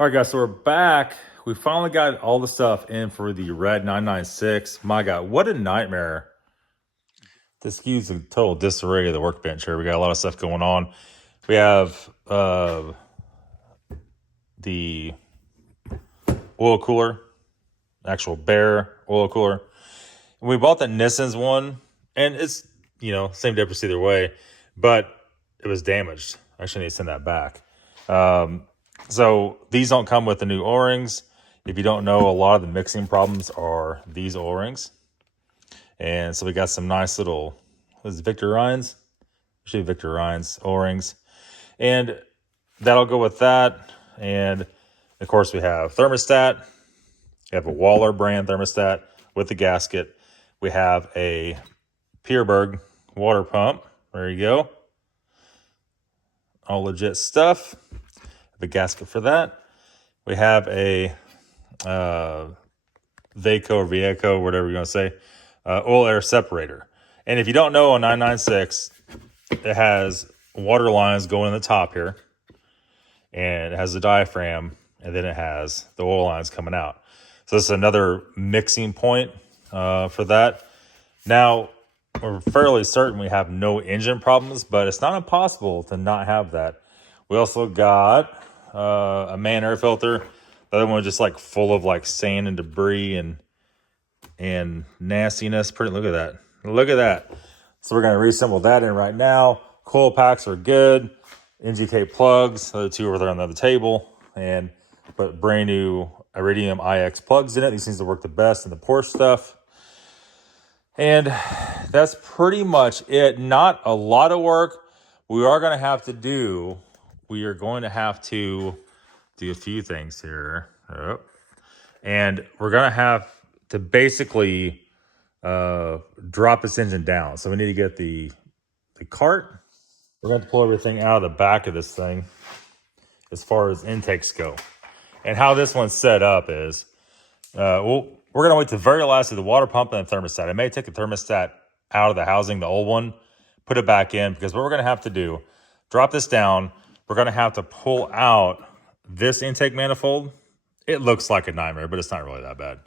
All right, guys, so we're back. We finally got all the stuff in for the red 996. My God, what a nightmare. This gives a total disarray of the workbench here. We got a lot of stuff going on. We have the oil cooler, actual bare oil cooler. And we bought the Nissan's one, and it's, same difference either way, but it was damaged. I actually need to send that back. So these don't come with the new O-rings. If you don't know, a lot of the mixing problems are these O-rings. And so we got some nice little, what is it, Victor Ryan's? Actually, Victor Ryan's O-rings. And that'll go with that. And of course we have thermostat. We have a Waller brand thermostat with the gasket. We have a Pierberg water pump. There you go. All legit stuff. The gasket for that. We have a Vaco or Vieco, whatever you're going to say, oil air separator. And if you don't know, on 996, it has water lines going in the top here, and it has the diaphragm, and then it has the oil lines coming out. So this is another mixing point for that. Now, we're fairly certain we have no engine problems, but it's not impossible to not have that. We also got a man air filter. The other one was just like full of like sand and debris and nastiness. Look at that. Look at that. So we're going to reassemble that in right now. Coil packs are good. NGK plugs, the other two over there on the other table, and put brand new Iridium IX plugs in it. These seems to work the best in the Porsche stuff. And that's pretty much it. Not a lot of work. We are going to have to do a few things here. Oh. And we're going to have to basically drop this engine down. So we need to get the cart. We're going to pull everything out of the back of this thing as far as intakes go. And how this one's set up is, we're going to wait to the very last of the water pump and the thermostat. I may take the thermostat out of the housing, the old one, put it back in, because what we're going to have to do, drop this down. We're going to have to pull out this intake manifold. It looks like a nightmare, but it's not really that bad.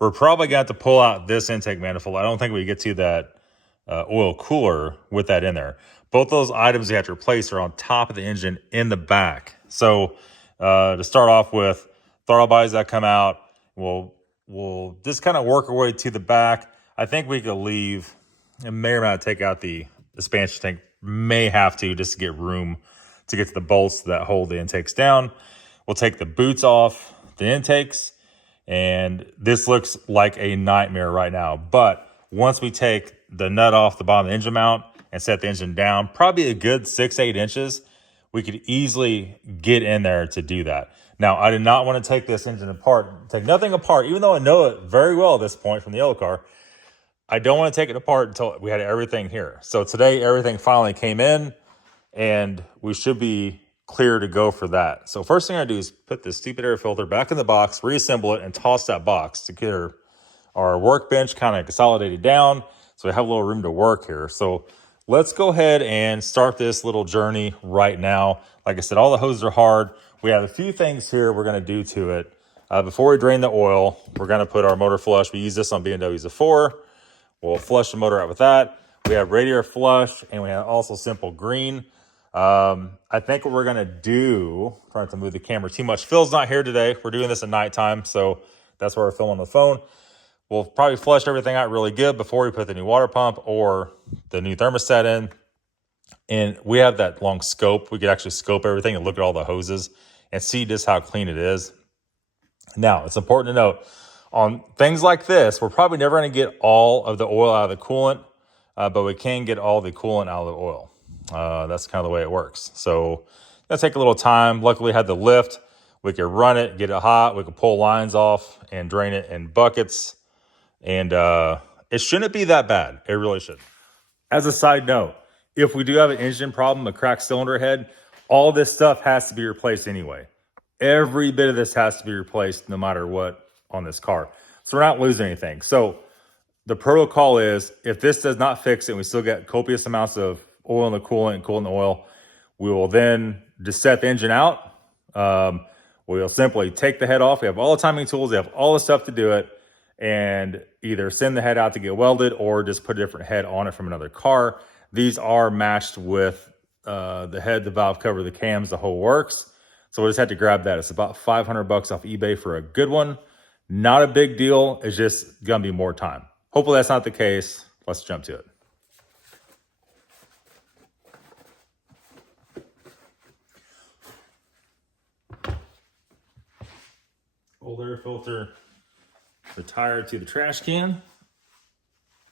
We're probably going to have to pull out this intake manifold. I don't think we get to that oil cooler with that in there. Both those items you have to replace are on top of the engine in the back. So to start off with, throttle bodies that come out, we'll just kind of work our way to the back. I think we could leave and may or may not take out the expansion tank. May have to, just to get room to get to the bolts that hold the intakes down. We'll take the boots off the intakes, and this looks like a nightmare right now. But once we take the nut off the bottom of the engine mount and set the engine down, probably a good 6-8 inches, we could easily get in there to do that. Now, I did not want to take this engine apart, take nothing apart, even though I know it very well at this point from the yellow car. I don't want to take it apart until we had everything here. So today, everything finally came in, and we should be clear to go for that. So first thing I do is put this stupid air filter back in the box, reassemble it, and toss that box to get our workbench kind of consolidated down so we have a little room to work here. So let's go ahead and start this little journey right now. Like I said, all the hoses are hard. We have a few things here we're going to do to it. Before we drain the oil, we're going to put our motor flush. We use this on BMWs of 4. We'll flush the motor out with that. We have radiator flush, and we have also simple green. I think what we're going to do, trying to move the camera too much. Phil's not here today. We're doing this at nighttime, so that's why we're filming on the phone. We'll probably flush everything out really good before we put the new water pump or the new thermostat in. And we have that long scope. We could actually scope everything and look at all the hoses and see just how clean it is. Now, it's important to note, on things like this, we're probably never going to get all of the oil out of the coolant, but we can get all the coolant out of the oil. That's kind of the way it works. So that'll take a little time. Luckily, we had the lift. We could run it, get it hot. We could pull lines off and drain it in buckets. And it shouldn't be that bad. It really shouldn't. As a side note, if we do have an engine problem, a cracked cylinder head, all this stuff has to be replaced anyway. Every bit of this has to be replaced no matter what on this car. So we're not losing anything. So the protocol is, if this does not fix it, and we still get copious amounts of oil in the coolant and coolant in the oil, we will then just set the engine out. we'll simply take the head off. We have all the timing tools, we have all the stuff to do it, and either send the head out to get welded or just put a different head on it from another car. These are matched with the head, the valve cover, the cams, the whole works. So we just had to grab that. It's about 500 bucks off eBay for a good one. Not a big deal. It's just gonna be more time. Hopefully that's not the case. Let's jump to it. Old air filter retired to the trash can.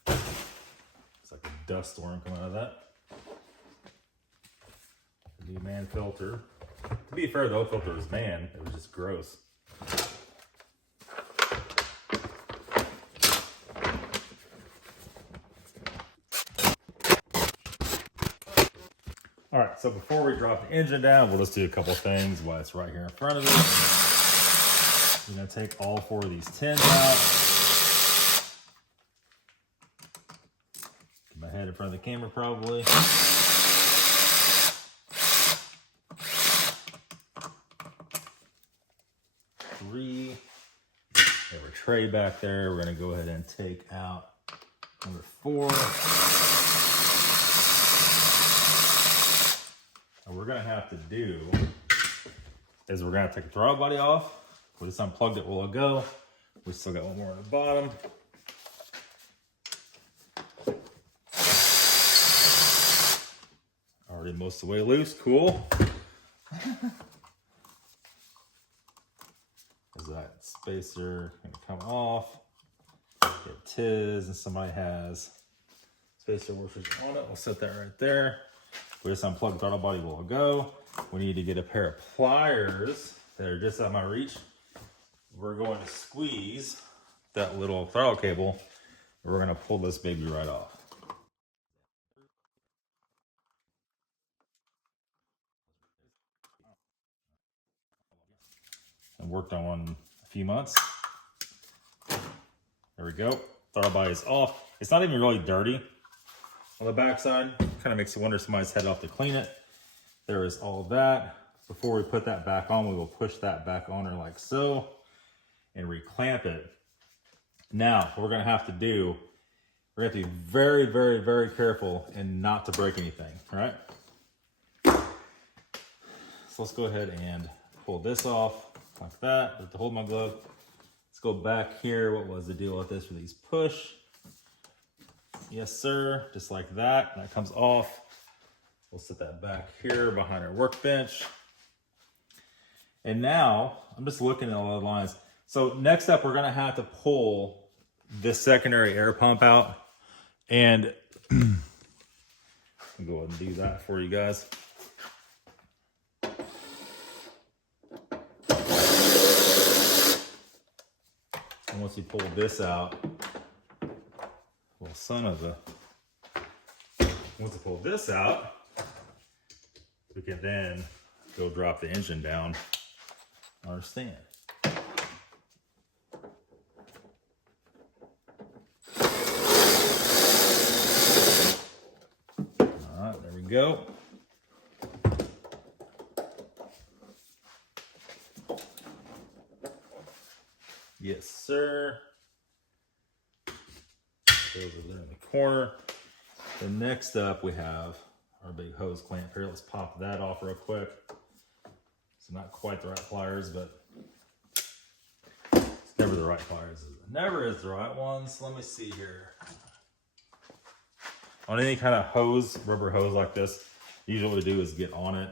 It's like a dust storm coming out of that. The man filter. To be fair, the old filter was man. It was just gross. All right, so before we drop the engine down, we'll just do a couple things while it's right here in front of us. We're gonna take all 4 of these tins out. Get my head in front of the camera probably. We have our tray back there. We're gonna go ahead and take out number 4. What we're gonna have to do is we're gonna take the throttle body off. We just unplugged it, will go. We still got one more on the bottom. Already most of the way loose, cool. Is that spacer gonna come off? It is, and somebody has spacer washers on it. We'll set that right there. We just unplug the throttle body, will go. We need to get a pair of pliers that are just out of my reach. We're going to squeeze that little throttle cable. We're gonna pull this baby right off. I worked on one a few months. There we go. Throttle body is off. It's not even really dirty on the backside. Kind of makes you wonder if somebody's headed off to clean it. There is all that. Before we put that back on, we will push that back on her like so and reclamp it. Now, what we're gonna have to do, we're gonna have to be very, very, very careful and not to break anything, all right? So let's go ahead and pull this off like that. With the hold my glove. Let's go back here. What was the deal with this? With these push. Yes, sir. Just like that. That comes off. We'll set that back here behind our workbench. And now I'm just looking at all the lines. So next up, we're going to have to pull this secondary air pump out. And I'll go ahead and do that for you guys. And once you pull this out, well, son of a, once you pull this out, we can then go drop the engine down on our stand. All right, there we go. Yes, sir. Those are there in the corner. Then next up, we have our big hose clamp here. Let's pop that off real quick. So not quite the right pliers, but it's never the right pliers. It never is the right ones. Let me see here. On any kind of hose, rubber hose like this, usually what we do is get on it,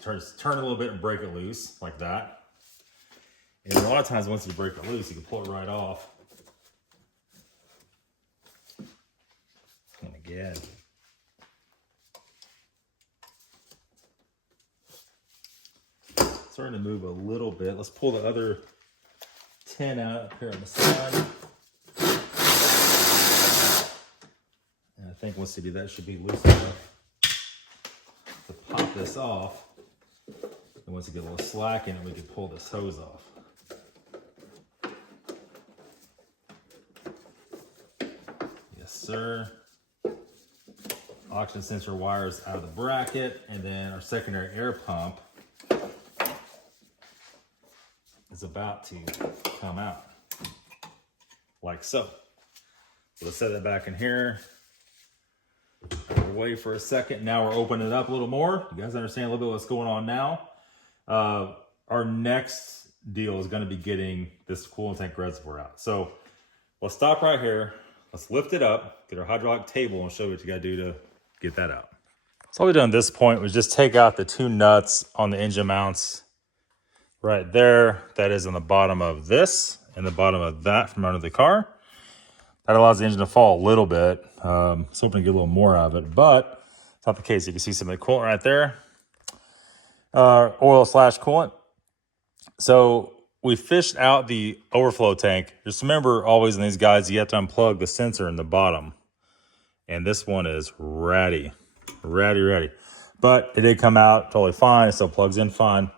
turn it a little bit and break it loose like that. And a lot of times once you break it loose, you can pull it right off. And again. Starting to move a little bit. Let's pull the other 10 out up here on the side. And I think once you do that, it should be loose enough to pop this off. And once you get a little slack in it, we can pull this hose off. Yes, sir. Oxygen sensor wires out of the bracket, and then our secondary air pump is about to come out, like so. Let's set that back in here. Wait for a second. Now we're opening it up a little more. You guys understand a little bit what's going on now. Our next deal is going to be getting this coolant tank reservoir out. So let's stop right here. Let's lift it up, get our hydraulic table, and show you what you got to do to get that out. So all we done at this point was just take out the 2 nuts on the engine mounts right there. That is on the bottom of this and the bottom of that from under the car. That allows the engine to fall a little bit. I was hoping to get a little more out of it, but it's not the case. You can see some of the coolant right there. Oil/coolant. So we fished out the overflow tank. Just remember, always in these guys, you have to unplug the sensor in the bottom. And this one is ratty. But it did come out totally fine. It still plugs in fine.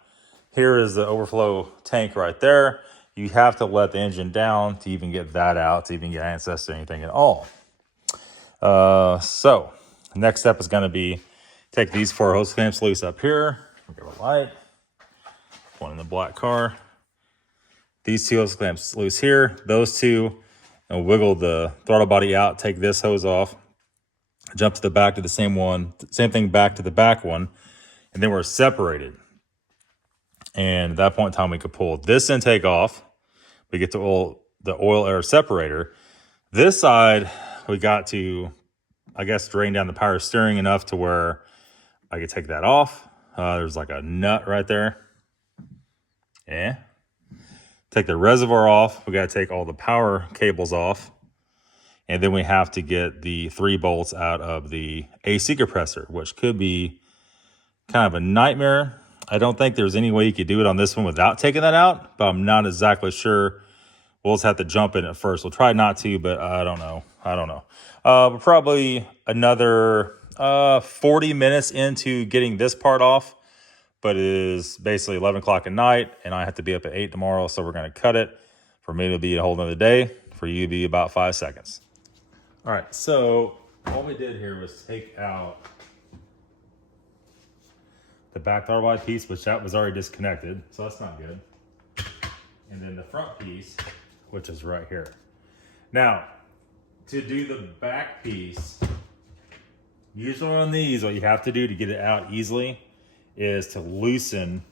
Here is the overflow tank right there. You have to let the engine down to even get that out, to even get access to anything at all. So the next step is going to be take these 4 hose clamps loose up here. Grab a light. One in the black car. These 2 hose clamps loose here. Those 2, and wiggle the throttle body out. Take this hose off. Jump to the back to the same one. Same thing back to the back one. And then we're separated. And at that point in time, we could pull this intake off. We get to the oil air separator. This side, we got to, I guess, drain down the power steering enough to where I could take that off. There's like a nut right there. Yeah. Take the reservoir off. We got to take all the power cables off. And then we have to get the 3 bolts out of the AC compressor, which could be kind of a nightmare. I don't think there's any way you could do it on this one without taking that out, but I'm not exactly sure. We'll just have to jump in at first. We'll try not to, but I don't know. We're probably another 40 minutes into getting this part off, but it is basically 11 o'clock at night, and I have to be up at 8 tomorrow, so we're going to cut it. For me, it'll be a whole nother day. For you, it'll be about 5 seconds. All right, so what we did here was take out the back throttle body piece, which that was already disconnected, so that's not good. And then the front piece, which is right here. Now, to do the back piece, usually on these, what you have to do to get it out easily is to loosen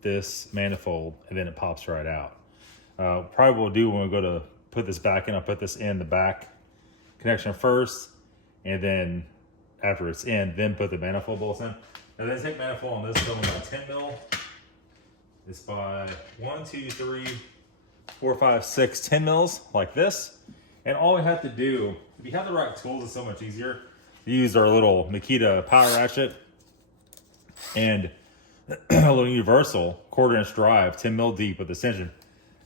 this manifold, and then it pops right out. Probably what we'll do when we go to put this back in, I'll put this in the back connection first, and then after it's in, then put the manifold bolts in. Now the intake manifold on this is only about 10 mil. It's by 1, 2, 3, 4, 5, 6, 10 mils like this. And all we have to do, if you have the right tools, it's so much easier. We use our little Makita power ratchet and a little universal 1/4-inch drive, 10 mil deep with this engine.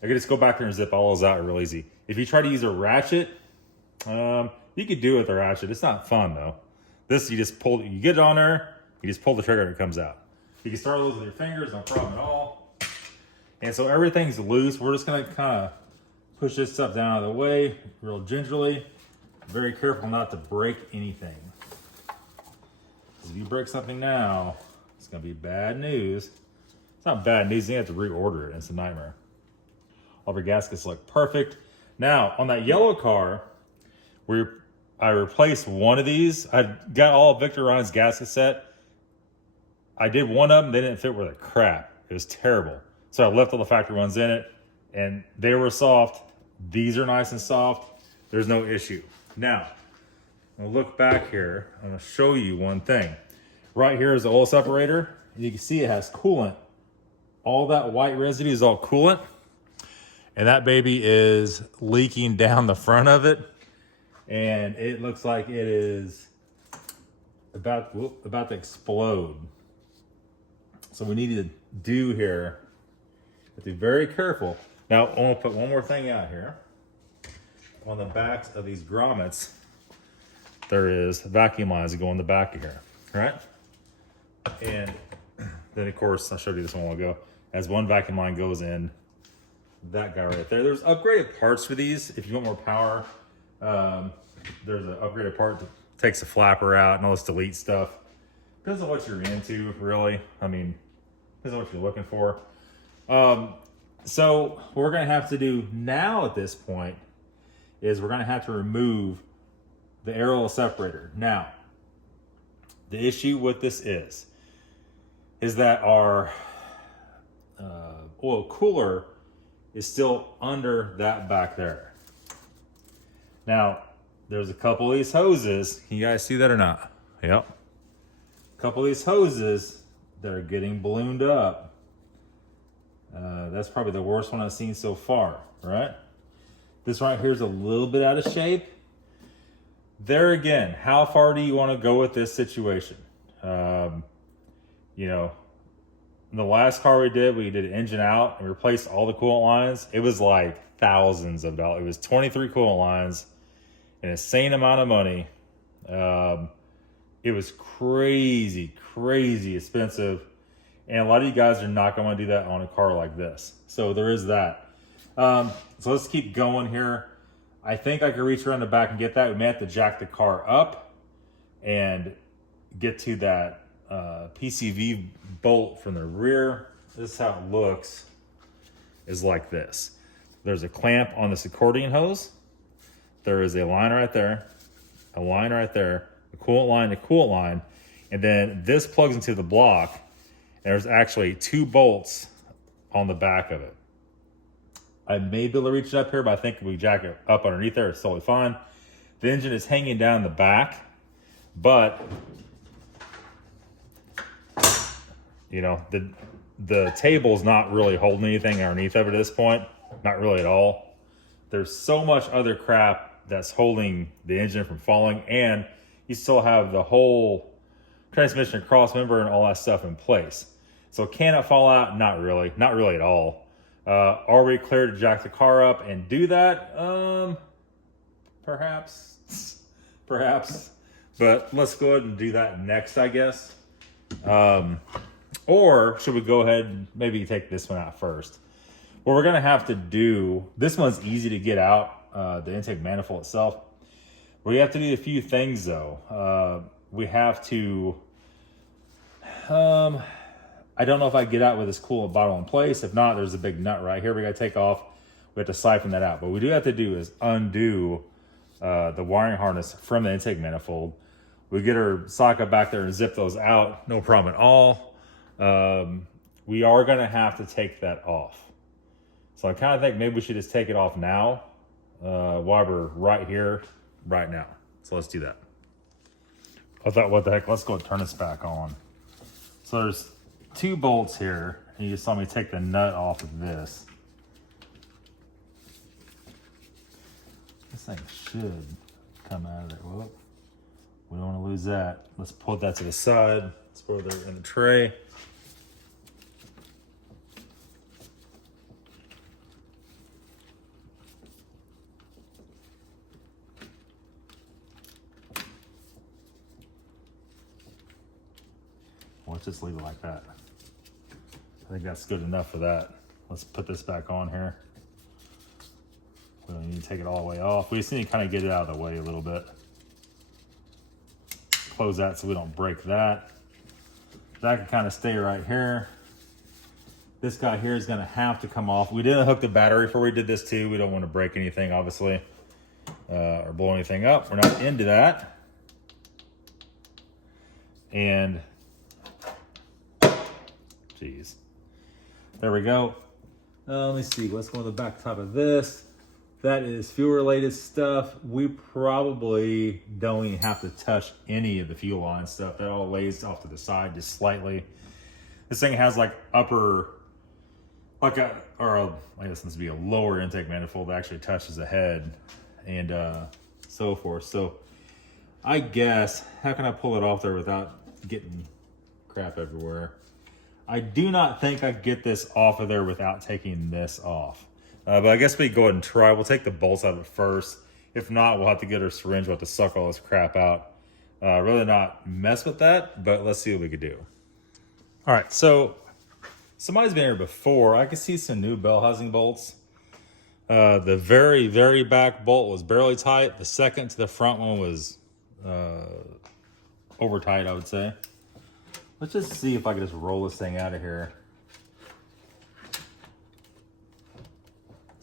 I can just go back there and zip all those out real easy. If you try to use a ratchet, you could do it with a ratchet. It's not fun though. This, you just pull, you get it on there, you just pull the trigger and it comes out. You can start those with your fingers, no problem at all. And so everything's loose. We're just gonna kind of push this stuff down out of the way, real gingerly. Very careful not to break anything. If you break something now, it's gonna be bad news. It's not bad news, you have to reorder it. It's a nightmare. All of your gaskets look perfect. Now, on that yellow car, I replaced one of these. I got all of Victor Ryan's gasket set. I did one of them, they didn't fit worth a crap. It was terrible. So I left all the factory ones in it, and they were soft. These are nice and soft. There's no issue. Now, I'll look back here. I'm gonna show you one thing. Right here is the oil separator. You can see it has coolant. All that white residue is all coolant. And that baby is leaking down the front of it. And it looks like it is about to explode. So we need to do here, have to be very careful. Now, I want to put one more thing out here. On the backs of these grommets, there is vacuum lines that go in the back of here, right? And then, of course, I showed you this one a while ago, as one vacuum line goes in, that guy right there. There's upgraded parts for these if you want more power. There's an upgraded part that takes the flapper out and all this delete stuff. Depends on what you're into, really. I mean, depends on what you're looking for. So what we're gonna have to do now at this point is we're gonna have to remove the air oil separator. Now, the issue with this is that our oil cooler is still under that back there. Now, there's a couple of these hoses. Can you guys see that or not? Yep. A couple of these hoses that are getting ballooned up. That's probably the worst one I've seen so far, right? This right here is a little bit out of shape. There again, how far do you want to go with this situation? You know, in the last car we did engine out and replaced all the coolant lines. It was like thousands of dollars. It was 23 coolant lines, an insane amount of money. It was crazy expensive. And a lot of you guys are not going to do that on a car like this. So there is that. So let's keep going here. I think I can reach around the back and get that. We may have to jack the car up and get to that PCV bolt from the rear. This is how it looks, is like this. There's a clamp on this accordion hose. There is a line right there, a line right there, a coolant line, and then this plugs into the block. And there's actually 2 bolts on the back of it. I may be able to reach it up here, but I think if we jack it up underneath there, it's totally fine. The engine is hanging down the back, but you know, the table's not really holding anything underneath of it at this point. Not really at all. There's so much other crap that's holding the engine from falling, and you still have the whole transmission cross member and all that stuff in place. So can it fall out? Not really at all. Are we clear to jack the car up and do that? Perhaps, but let's go ahead and do that next, I guess. Or should we go ahead and maybe take this one out first? What we're gonna have to do, this one's easy to get out, the intake manifold itself. We have to do a few things though. We have to, I don't know if I get out with this coolant bottle in place. If not, there's a big nut right here we gotta take off. We have to siphon that out. But what we do have to do is undo the wiring harness from the intake manifold. We get our socket back there and zip those out, no problem at all. We are gonna have to take that off. So I kind of think maybe we should just take it off now while we're right here, right now. So let's do that. I thought, what the heck, let's go and turn this back on. So there's 2 bolts here, and you just saw me take the nut off of this. This thing should come out of there. Well, we don't want to lose that. Let's put that to the side. Let's put it in the tray. Let's just leave it like that. I think that's good enough for that. Let's put this back on here. We don't need to take it all the way off. We just need to kind of get it out of the way a little bit. Close that so we don't break that. That can kind of stay right here. This guy here is going to have to come off. We didn't hook the battery before we did this too. We don't want to break anything, obviously, or blow anything up. We're not into that. And jeez. There we go. Let me see. Let's go on the back top of this. That is fuel related stuff. We probably don't even have to touch any of the fuel line stuff. That all lays off to the side just slightly. This thing has like upper, like a, or I guess this would be a lower intake manifold that actually touches the head and so forth. So I guess, how can I pull it off there without getting crap everywhere? I do not think I get this off of there without taking this off. But I guess we go ahead and try. We'll take the bolts out of it first. If not, we'll have to get our syringe. We'll have to suck all this crap out. Really not mess with that, but let's see what we could do. All right, so somebody's been here before. I can see some new bell housing bolts. The very, very back bolt was barely tight. The second to the front one was over tight, I would say. Let's just see if I can just roll this thing out of here.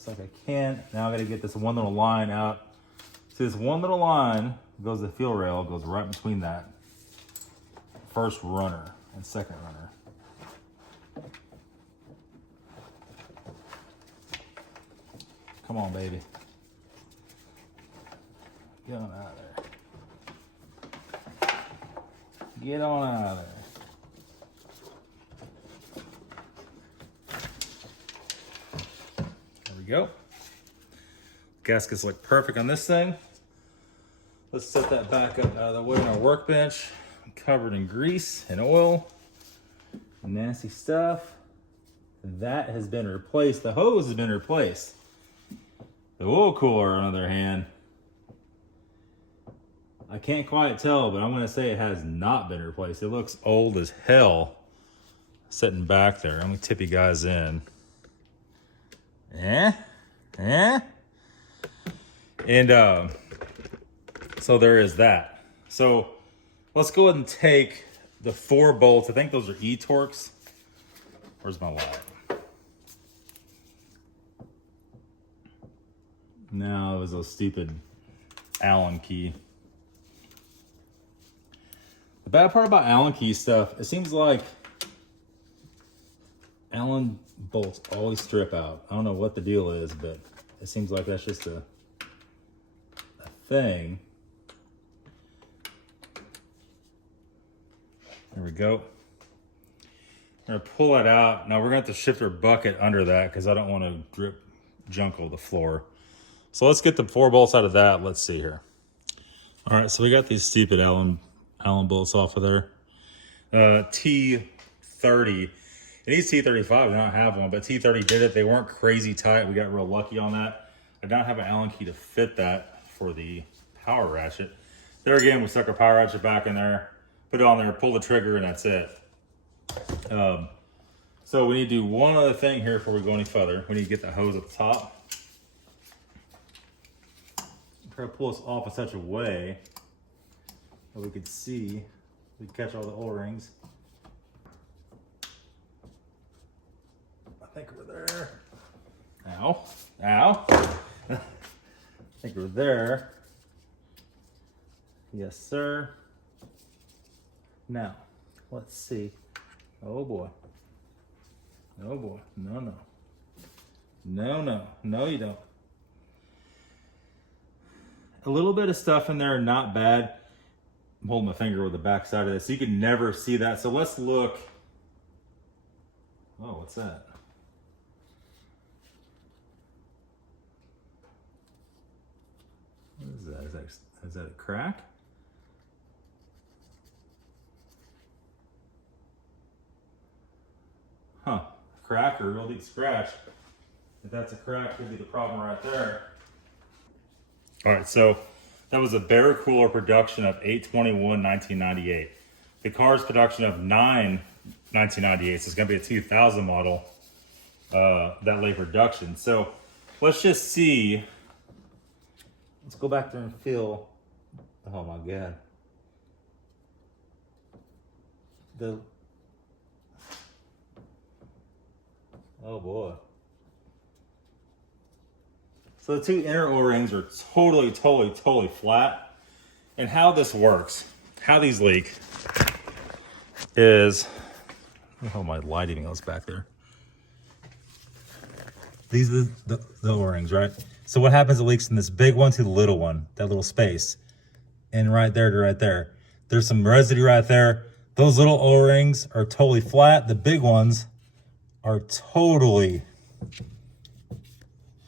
Looks like I can't. Now I gotta get this one little line out. See, this one little line goes to the fuel rail, goes right between that first runner and second runner. Come on, baby. Get on out of there. Get on out of there. There we go. Gaskets look perfect on this thing. Let's set that back up out of the way on our workbench. Covered in grease and oil. Nasty stuff. That has been replaced. The hose has been replaced. The oil cooler, on the other hand, I can't quite tell, but I'm going to say it has not been replaced. It looks old as hell sitting back there. I'm going to tip you guys in. And so there is that. So let's go ahead and take the 4 bolts. I think those are E-Torques. Where's my light? No, it was a stupid Allen key. The bad part about Allen key stuff, it seems like Allen bolts always strip out. I don't know what the deal is, but it seems like that's just a thing. There we go. I'm gonna pull it out. Now we're gonna have to shift our bucket under that because I don't want to drip junk over the floor. So let's get the 4 bolts out of that. Let's see here. All right, so we got these stupid Allen bolts off of there. T30. It needs T35. I don't have one, but T30 did it. They weren't crazy tight. We got real lucky on that. I don't have an Allen key to fit that for the power ratchet. There again, we stuck our power ratchet back in there, put it on there, pull the trigger, and that's it. So we need to do one other thing here before we go any further. We need to get the hose at the top. Try to pull this off in such a way that we could see, we can catch all the O-rings. I think we're there. Ow, ow. I think we're there. Yes, sir. Now, let's see. Oh boy. Oh boy, no, no. No, no, no you don't. A little bit of stuff in there, not bad. I'm holding my finger with the back side of this, so you can never see that. So let's look. Oh, what's that? What is that? Is that a crack? Huh, crack or a real deep scratch. If that's a crack, could be the problem right there. All right, so that was a Bear Cooler production of 8/21/1998. The car's production of 9/1998, so it's gonna be a 2000 model, that late production. So let's just see. Let's go back there and feel, oh my God. Oh boy. So the 2 inner O-rings are totally flat. And how this works, how these leak is, oh, my lighting goes back there. These are the O-rings, right? So what happens, it leaks from this big one to the little one, that little space. And right there to right there. There's some residue right there. Those little O-rings are totally flat. The big ones are totally,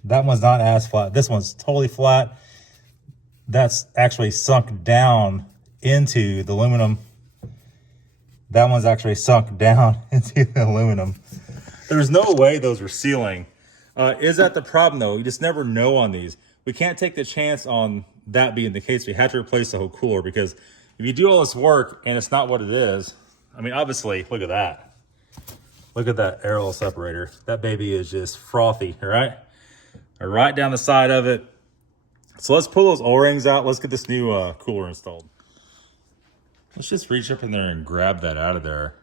that one's not as flat. This one's totally flat. That's actually sunk down into the aluminum. That one's actually sunk down into the aluminum. There's no way those are sealing. Is that the problem though? You just never know on these. We can't take the chance on that being the case. We have to replace the whole cooler, because if you do all this work and it's not what it is, I mean, obviously, look at that. Look at that aerial separator. That baby is just frothy, right? Right down the side of it. So let's pull those O-rings out. Let's get this new cooler installed. Let's just reach up in there and grab that out of there.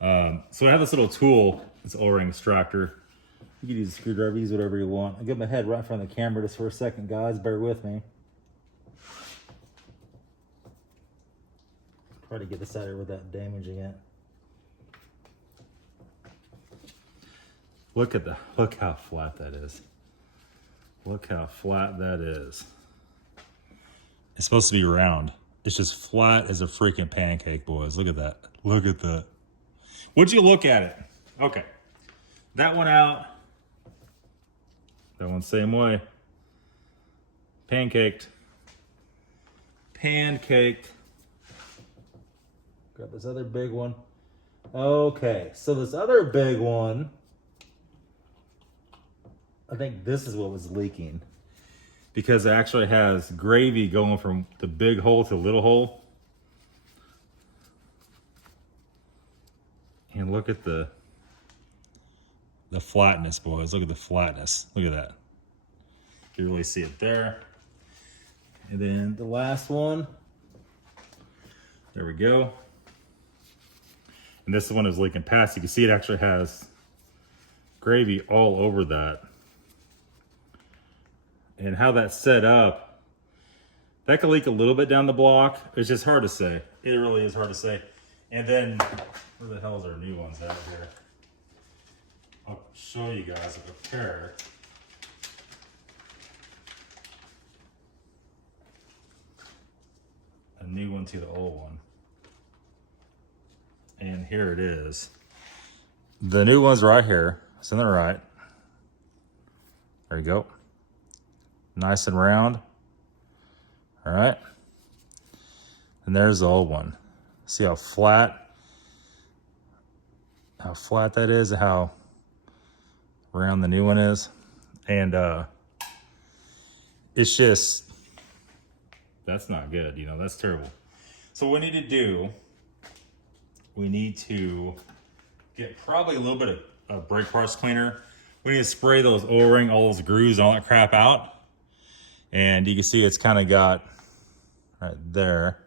So I have this little tool, this O-ring extractor. You can use a screwdriver, use whatever you want. I'll get my head right in front of the camera just for a second, guys. Bear with me. Try to get this out of here without damaging it. Look how flat that is. Look how flat that is. It's supposed to be round. It's just flat as a freaking pancake, boys. Look at that. Look at that. Would you look at it? Okay. That one out. That one same way. Pancaked. Pancaked. Grab this other big one. Okay, so this other big one, I think this is what was leaking. Because it actually has gravy going from the big hole to the little hole. And look at the flatness, boys. Look at the flatness. Look at that. You can really see it there. And then the last one. There we go. And this one is leaking past. You can see it actually has gravy all over that. And how that's set up, that could leak a little bit down the block. It's just hard to say. It really is hard to say. And then, where the hell is our new ones at here? I'll show you guys a pair. A new one to the old one. And here it is. The new one's right here. It's in the right. There you go. Nice and round. All right. And there's the old one. See how flat that is, and how round the new one is. And it's just, that's not good, you know, that's terrible. So what we need to do, we need to get probably a little bit of brake parts cleaner. We need to spray those O-ring, all those grooves, all that crap out. And you can see it's kind of got, right there,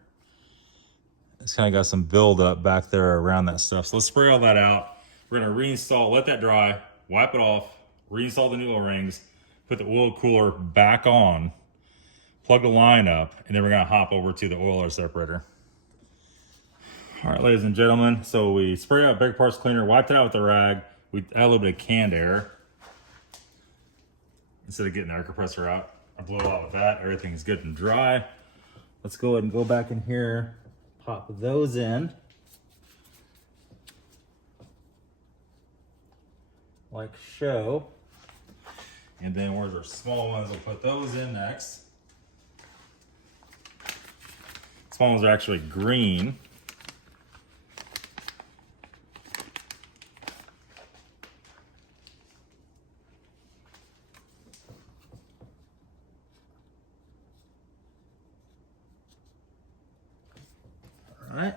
it's kind of got some buildup back there around that stuff. So let's spray all that out. We're gonna reinstall, let that dry, wipe it off, reinstall the new O-rings, put the oil cooler back on, plug the line up, and then we're gonna hop over to the oiler separator. All right, ladies and gentlemen, so we sprayed out brake parts cleaner, wiped it out with the rag, we add a little bit of canned air instead of getting the air compressor out. I blow out with that, everything's good and dry. Let's go ahead and go back in here, pop those in. Like so. And then where's our small ones? We'll put those in next. Small ones are actually green. All right.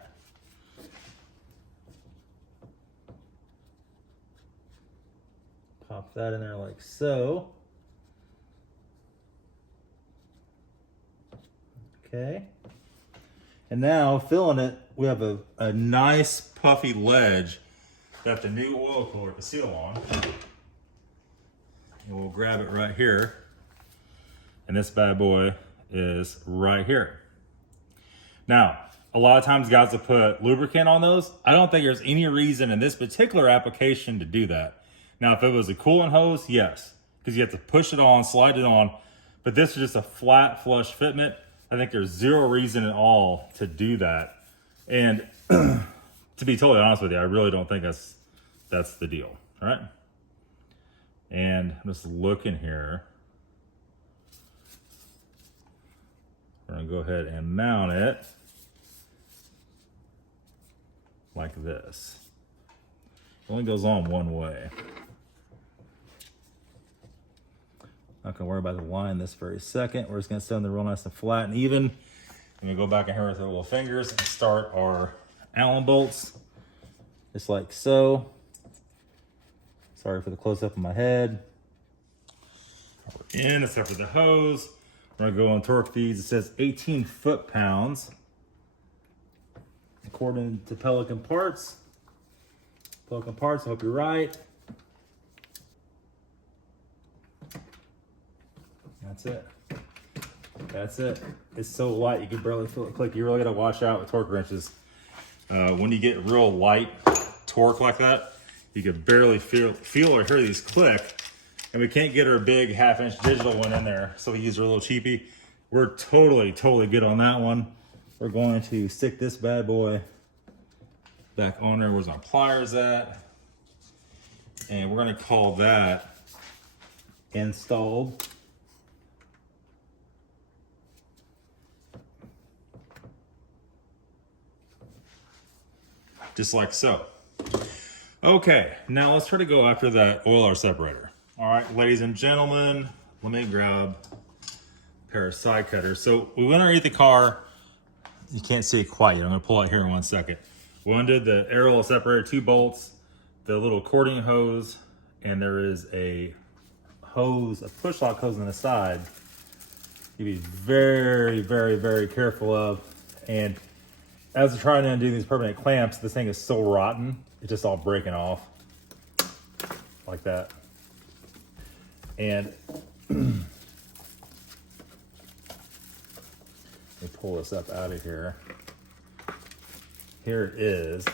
Pop that in there like so. Okay. And now filling it, we have a Nice puffy ledge that the new oil cooler can seal on. And we'll grab it right here. And this bad boy is right here. Now, a lot of times guys will put lubricant on those. I don't think there's any reason in this particular application to do that. Now, if it was a coolant hose, yes, because you have to push it on, slide it on. But this is just a flat flush fitment. I think there's zero reason at all to do that. And to be totally honest with you, I really don't think that's the deal, all right? And I'm just looking here. We're gonna go ahead and mount it like this. It only goes on one way. Not gonna worry about the line this very second. We're just gonna send the real nice and flat and even. And we go back in here with our little fingers and start our Allen bolts. Just like so. Sorry for the close up of my head. We're in, except for the hose. We're gonna go and torque these. It says 18 foot-pounds. According to Pelican Parts. Pelican Parts, I hope you're right. That's it. That's it. It's so light you can barely feel it click. You really gotta watch out with torque wrenches. When you get real light torque like that, you can barely feel or hear these click. And we can't get our big 1/2-inch digital one in there, so we use our little cheapie. We're totally good on that one. We're going to stick this bad boy back on there. Where's my pliers at? And we're gonna call that installed. Just like so. Okay, now let's try to go after that oiler separator. All right, ladies and gentlemen, let me grab a pair of side cutters. So we went underneath the car. You can't see it quite yet. I'm gonna pull out here in 1 second. We undid the air oil separator, 2 bolts, the little cording hose, and there is a hose, a push lock hose on the side. You be very careful of. And as we're trying to undo these permanent clamps, this thing is so rotten, it's just all breaking off like that. And let me pull this up out of here. Here it is.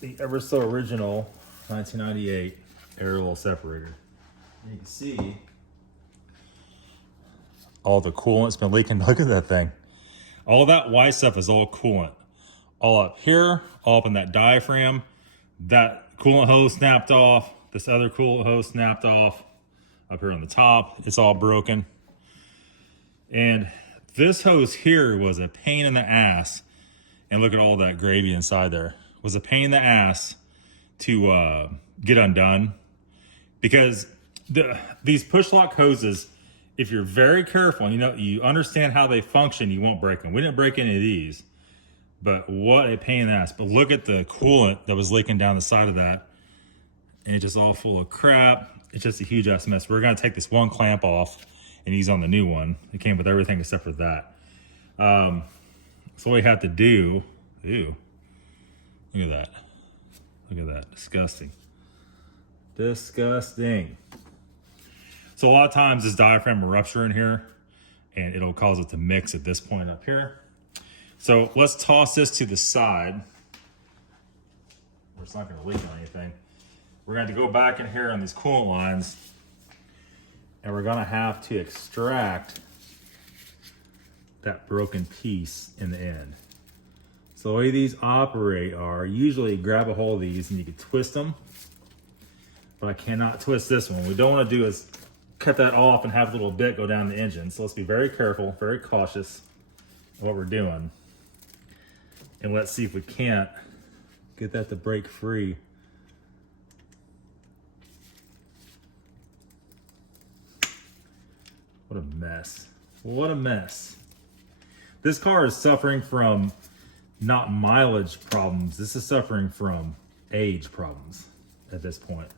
The ever so original 1998 air oil separator. You can see all the coolant's been leaking. Look at that thing. All that white stuff is all coolant. All up here, all up in that diaphragm. That coolant hose snapped off. This other coolant hose snapped off. Up here on the top, it's all broken. And this hose here was a pain in the ass. And look at all that gravy inside there. It was a pain in the ass to get undone. Because these push lock hoses, if you're very careful and you understand how they function, you won't break them. We didn't break any of these, but what a pain in the ass. But look at the coolant that was leaking down the side of that. And it's just all full of crap. It's just a huge ass mess. We're gonna take this one clamp off and use on the new one. It came with everything except for that. So what we have to do, ew, look at that. Look at that, disgusting. Disgusting. So a lot of times this diaphragm will rupture in here and it'll cause it to mix at this point up here. So let's toss this to the side where it's not gonna leak on anything. We're going to go back in here on these coolant lines and we're gonna have to extract that broken piece in the end. So the way these operate are usually grab a hold of these and you can twist them, but I cannot twist this one. What we don't wanna do is cut that off and have a little bit go down the engine. So let's be very careful, very cautious of what we're doing. And let's see if we can't get that to break free. What a mess. What a mess. This car is suffering from not mileage problems. This is suffering from age problems at this point.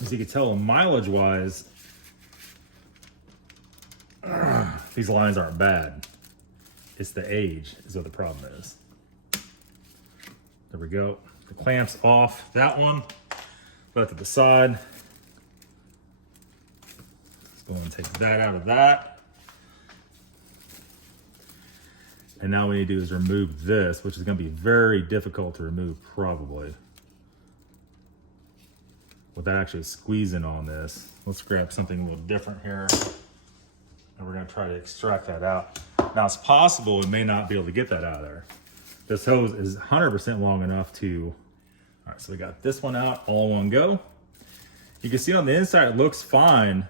As you can tell, mileage-wise, these lines aren't bad. It's the age is what the problem is. There we go. The clamp's off. That one, put it to the side. Let's go and take that out of that. And now what we need to do is remove this, which is going to be very difficult to remove probably, without actually squeezing on this. Let's grab something a little different here. And we're gonna try to extract that out. Now it's possible we may not be able to get that out of there. This hose is 100% long enough to, all right, so we got this one out all in one go. You can see on the inside it looks fine,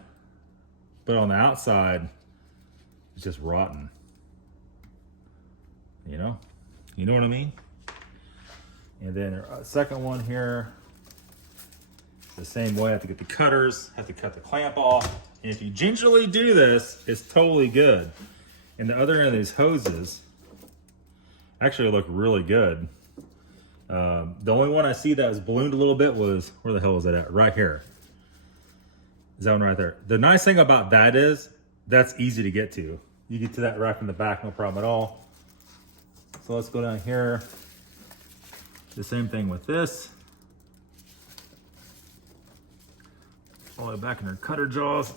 but on the outside, it's just rotten. You know what I mean? And then a second one here, the same way. I have to get the cutters, have to cut the clamp off. And if you gingerly do this, it's totally good. And the other end of these hoses actually look really good. The only one I see that was ballooned a little bit was, where the hell was that at? Right here. Is that one right there? The nice thing about that is, that's easy to get to. You get to that rack in the back, no problem at all. So let's go down here. The same thing with this. All the way back in her cutter jaws.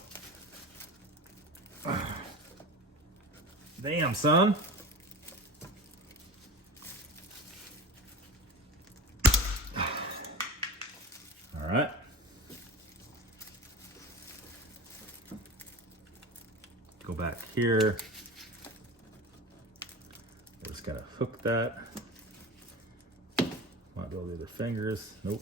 Damn, son. All right. Go back here. We're just gonna hook that. Might be able to do the fingers. Nope.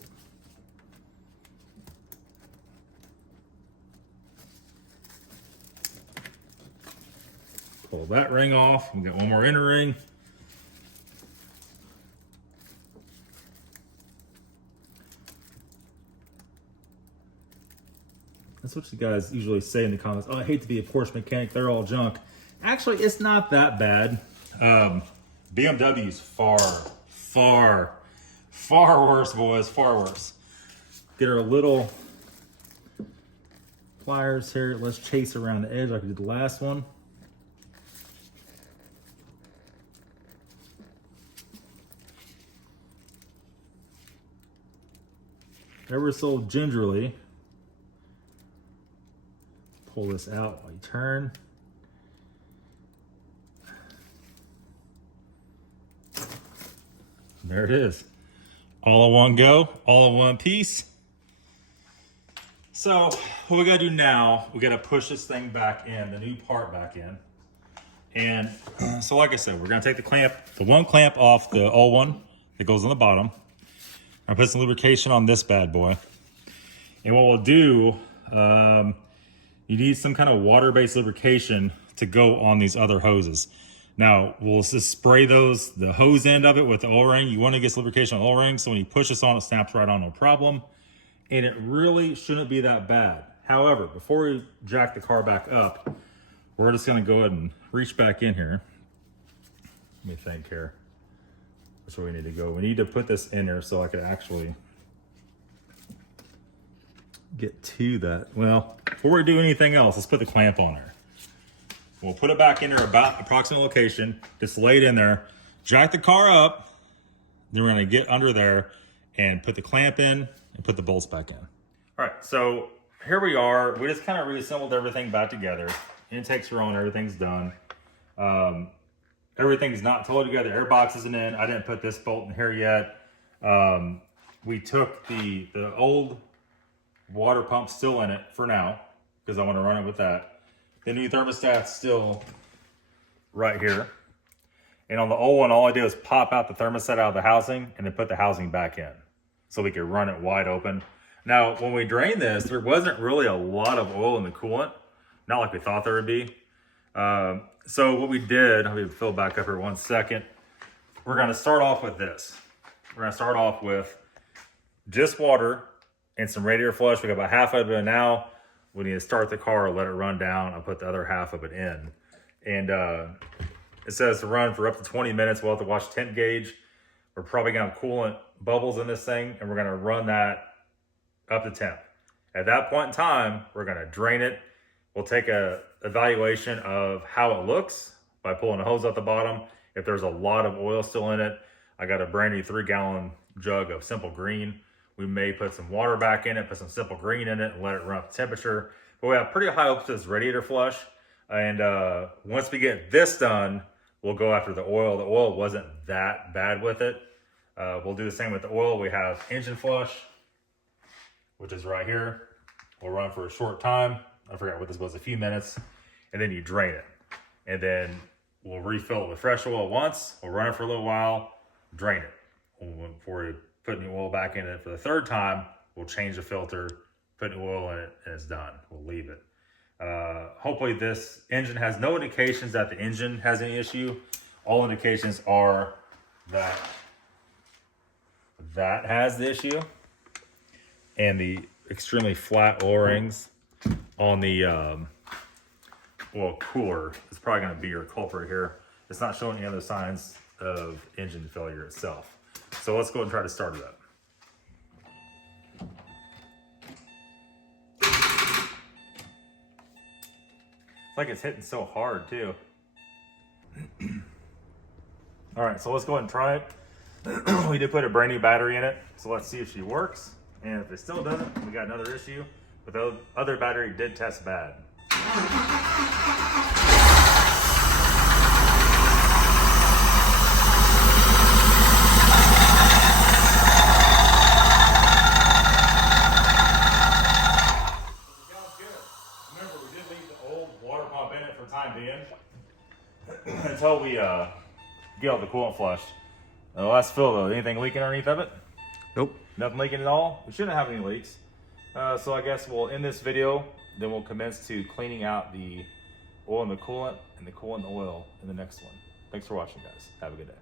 Pull that ring off. We got one more inner ring. That's what you guys usually say in the comments. Oh, I hate to be a Porsche mechanic. They're all junk. Actually, it's not that bad. BMW's far worse, boys. Far worse. Get our little pliers here. Let's chase around the edge like we did the last one. Ever so gingerly. Pull this out while you turn. There it is. All in one go, all in one piece. So what we gotta do now, we gotta push this thing back in, the new part back in. And so like I said, we're gonna take the clamp, the one clamp off the old one that goes on the bottom. I put some lubrication on this bad boy. And what we'll do, you need some kind of water-based lubrication to go on these other hoses. Now, we'll just spray the hose end of it with the O-ring. You want to get some lubrication on O-ring, so when you push this on, it snaps right on, no problem. And it really shouldn't be that bad. However, before we jack the car back up, we're just gonna go ahead and reach back in here. Let me think here. That's where we need to go. We need to put this in there so I can actually get to that. Well, before we do anything else, let's put the clamp on there. We'll put it back in there about approximate location, just lay it in there, jack the car up, then we're gonna get under there and put the clamp in and put the bolts back in. All right, so here we are. We just kind of reassembled everything back together. Intakes are on, everything's done. Everything's not totally together. Air box isn't in. I didn't put this bolt in here yet. We took the old water pump still in it for now because I want to run it with that. The new thermostat's still right here. And on the old one, all I did was pop out the thermostat out of the housing and then put the housing back in so we could run it wide open. Now, when we drained this, there wasn't really a lot of oil in the coolant. Not like we thought there would be. So what we did, let me fill back up here 1 second. We're gonna start off with this. We're gonna start off with just water and some radiator flush. We got about half of it now. We need to start the car, let it run down. I'll put the other half of it in. And it says to run for up to 20 minutes. We'll have to watch temp gauge. We're probably gonna have coolant bubbles in this thing, and we're gonna run that up to temp. At that point in time, we're gonna drain it. We'll take a evaluation of how it looks by pulling a hose out the bottom. If there's a lot of oil still in it, I got a brand new 3-gallon jug of Simple Green. We may put some water back in it, put some Simple Green in it, and let it run up to temperature. But we have pretty high hopes for this radiator flush. And once we get this done, we'll go after the oil. The oil wasn't that bad with it. We'll do the same with the oil. We have engine flush, which is right here. We'll run for a short time. I forgot what this was, a few minutes, and then you drain it. And then we'll refill it with fresh oil once, we'll run it for a little while, drain it. Before we put new oil back in it for the third time, we'll change the filter, put new oil in it, and it's done. We'll leave it. Hopefully this engine has no indications that the engine has any issue. All indications are that that has the issue, and the extremely flat O-rings on the oil cooler is probably going to be your culprit here. It's not showing any other signs of engine failure itself. So let's go and try to start it up. It's like it's hitting so hard too. All right, so let's go ahead and try it. We did put a brand new battery in it, so let's see if she works. And if it still doesn't, we got another issue. But the other battery did test bad. Until we get all the coolant flushed. Let's fill though. Anything leaking underneath of it? Nope. Nothing leaking at all? We shouldn't have any leaks. So I guess we'll end this video, then we'll commence to cleaning out the oil and the coolant and the coolant and oil in the next one. Thanks for watching, guys. Have a good day.